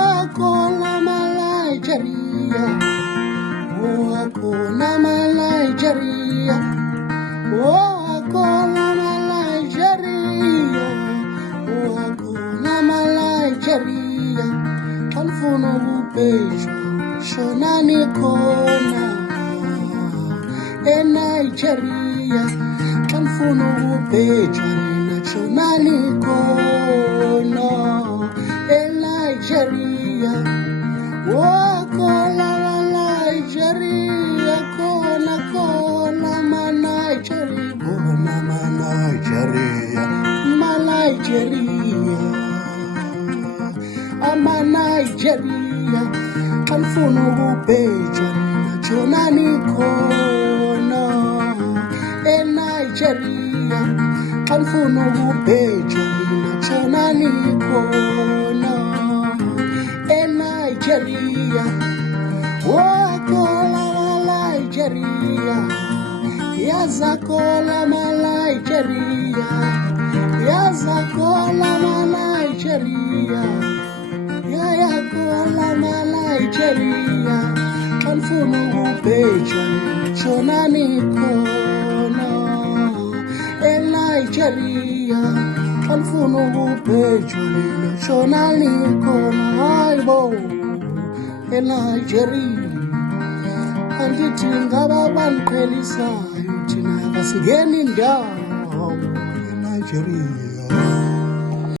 Wakona Nigeria, wakona Nigeria, wakona Nigeria, wakona Nigeria. Kanfuna ububhejo shona nikhona eNigeria. Kanfuna ububhejo nina shona nikhona eNigeria. Wakona Nigeria, kona Nigeria, kona Nigeria, Nigeria. Nigeria, kanfuna ububhejo nina shona nikhona eNigeria. Kanfuna ububhejo nina shona nikhona eNigeria. Wakola Nigeria, yazakola Nigeria, yazakola Nigeria, yayakola Nigeria. Kanfuna ububhejo nina shona nikhona eNigeria. Kanfuna ububhejo nina shona nikhona hayibo eNigeria. Andithi ngaba bandiqhelisayo thina kasingeni ndawo eNigeria.